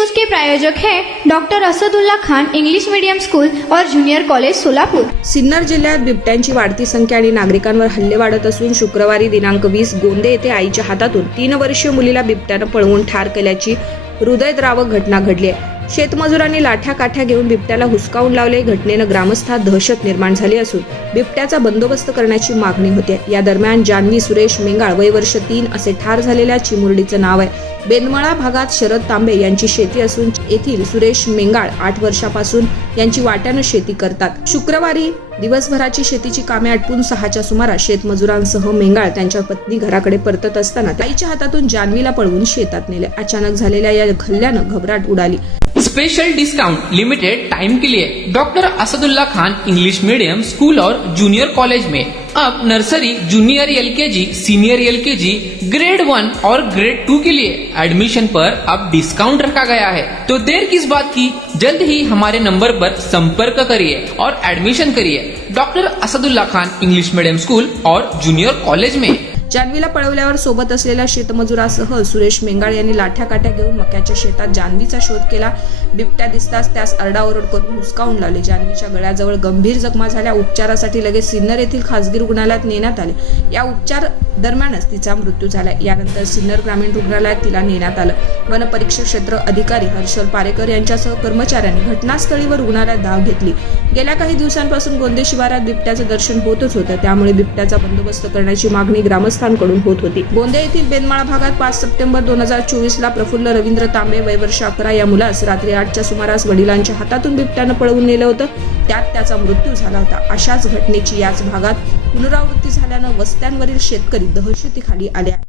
News के प्रायोजक हैं doctor Asadullah Khan English medium school और जूनियर कॉलेज सोलापूर। सिन्नर जिल्ह्यात बिबट्यांची वाढती संख्या आणि नागरिकांवर हल्ले वाढत असून शुक्रवारी दिनांक 20 गोंदे येथे आईच्या हातातून 3 वर्षीय मुलीला बिबट्यानं पळवून ठार केल्याची हृदयद्रावक घटना घडली आहे। शेतमजुरांनी लाठ्या काठ्या घेऊन बिबट्याला हुसकावून लावले। घटनेनं ग्रामस्थात दहशत निर्माण झाली असून बिबट्याचा बंदोबस्त करण्याची मागणी होते। या दरम्यान जान्हवी सुरेश मेंगाळ वय वर्ष 3 असे ठार झालेल्या चिमुरडीचं नाव आहे। बेनमळा भागात शरद तांबे यांची शेती असून येथील सुरेश मेंगाळ 8 वर्षापासून यांची वाट्यानं शेती करतात। शुक्रवारी दिवसभराची शेतीची कामे आटपून 6च्या सुमारास शेतमजुरांसह मेंगाळ त्यांच्या पत्नी घराकडे परतत असताना आईच्या हातातून जान्हवीला पळवून शेतात नेले। अचानक झालेल्या या हल्ल्यानं घबराट उडाली। स्पेशल डिस्काउंट लिमिटेड टाइम के लिए doctor Asadullah Khan English medium school और जूनियर कॉलेज में अब nursery, junior LKG, senior LKG, grade 1 और ग्रेड 2 के लिए एडमिशन पर अब डिस्काउंट रखा गया है। तो देर किस बात की, जल्द ही हमारे नंबर पर संपर्क करिए और एडमिशन करिए doctor Asadullah Khan English medium school और जूनियर कॉलेज में। जान्हवीला पळवल्यावर सोबत असलेल्या शेतमजुरासह सुरेश मेंगाळ यांनी लाठ्या काठ्या घेऊन मक्याच्या शेतात जान्हवीचा शोध केला। बिबट्या दिसताच त्यास आरडाओरड करून हुसकावून लावले। जान्हवीच्या गळ्याजवळ गंभीर जखमा झाल्या। उपचारासाठी लगेच सिन्नर येथील खासगी रुग्णालयात नेण्यात आले। या उपचार दरम्यानच तिचा मृत्यू झाला। यानंतर सिन्नर ग्रामीण रुग्णालयात तिला नेण्यात आलं। वनपरीक्षक क्षेत्र अधिकारी हर्षल पारेकर यांच्यासह कर्मचाऱ्यांनी घटनास्थळी व रुग्णालयात धाव घेतली। गेल्या काही दिवसांपासून गोंदे शिवारात बिबट्याचं दर्शन होतच होतं, त्यामुळे बिबट्याचा बंदोबस्त करण्याची मागणी ग्रामस्थांकडून होत होती। गोंदे येथील बेनमाळा भागात 5 सप्टेंबर 2024 ला प्रफुल्ल रवींद्र तांबे वय वर्ष 11 या मुलास रात्री 8च्या सुमारास वडिलांच्या हातातून बिबट्यानं पळवून नेलं होतं। त्यात त्याचा मृत्यू झाला होता। अशाच घटनेची याच भागात पुनरावृत्ती झाल्यानं वस्त्यांवरील शेतकरी दहशतीखाली आले आहेत।